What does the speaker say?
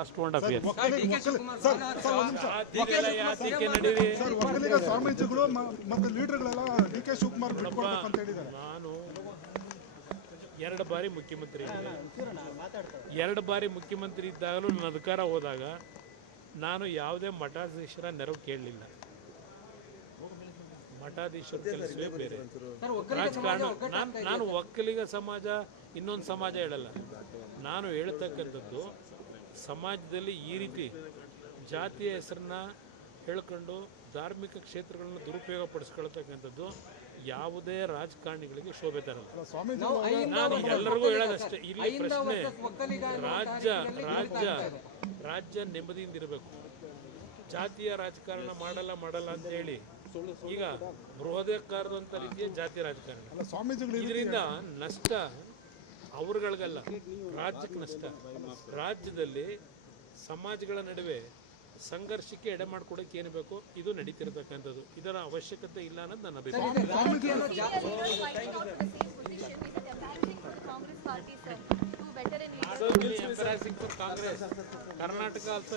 Last 1.5 years. Vokkaliga ಸ್ವಾಮೀಜಿಗಳು ಮತ್ತು ಲೀಡರ್ಗಳೆಲ್ಲ ಡಿ.ಕೆ. ಶಿವಕುಮಾರ್ ಬಿಟ್ಕೊಡ್ಬೇಕು ಅಂತ ಹೇಳಿದ್ದಾರೆ. ನಾನು 2 ಬಾರಿ ಮುಖ್ಯಮಂತ್ರಿ ಇದ್ದೆ. 2 ಬಾರಿ ಮುಖ್ಯಮಂತ್ರಿ ಇದ್ದಾಗಲೂ ನನ್ನ ಅಧಿಕಾರ ಹೋದಾಗ ನಾನು ಯಾವುದೇ ಮಠಾಧೀಶರ ನೆರವು ಕೇಳಲಿಲ್ಲ. ಮಠಾಧೀಶರ ಕೆಲಸವೇ ಬೇರೆ. ರಾಜಕಾರಣ ನಾನು ಒಕ್ಕಲಿಗ ಸಮಾಜ ಇನ್ನೊಂದು ಸಮಾಜ ಹೇಳಲ್ಲ. ನಾನು ಹೇಳ್ತಕ್ಕಂಥದ್ದು ಸಮಾಜದಲ್ಲಿ ಈ ರೀತಿ ಜಾತಿಯ ಹೆಸರನ್ನ ಹೇಳ್ಕೊಂಡು ಧಾರ್ಮಿಕ ಕ್ಷೇತ್ರಗಳನ್ನು ದುರುಪಯೋಗ ಪಡಿಸ್ಕೊಳ್ತಕ್ಕಂಥದ್ದು ಯಾವುದೇ ರಾಜಕಾರಣಿಗಳಿಗೆ ಶೋಭೆ ತರಲ್ಲ. ನಾನು ಎಲ್ಲರಿಗೂ ಹೇಳೋದಷ್ಟೇ, ಇಲ್ಲಿ ಪ್ರಶ್ನೆ ರಾಜ್ಯ ನೆಮ್ಮದಿಯಿಂದ ಇರಬೇಕು. ಜಾತಿಯ ರಾಜಕಾರಣ ಮಾಡಲ್ಲ ಅಂತ ಹೇಳಿ ಈಗ ಬೃಹದಾಕಾರದಂಥ ರೀತಿಯ ಜಾತಿ ರಾಜಕಾರಣ, ಇದರಿಂದ ನಷ್ಟ ಅವ್ರಗಳಿಗಲ್ಲ, ರಾಜ್ಯಕ್ಕೆ ನಷ್ಟ. ರಾಜ್ಯದಲ್ಲಿ ಸಮಾಜಗಳ ನಡುವೆ ಸಂಘರ್ಷಕ್ಕೆ ಎಡೆ ಮಾಡಿಕೊಡೋಕೆ ಏನು ಬೇಕೋ ಇದು ನಡೀತಿರ್ತಕ್ಕಂಥದ್ದು. ಇದರ ಅವಶ್ಯಕತೆ ಇಲ್ಲ ಅನ್ನೋದು ನನ್ನ ಅಭಿಪ್ರಾಯ. ಕಾಂಗ್ರೆಸ್ ಕರ್ನಾಟಕ ಆಲ್ಸೋ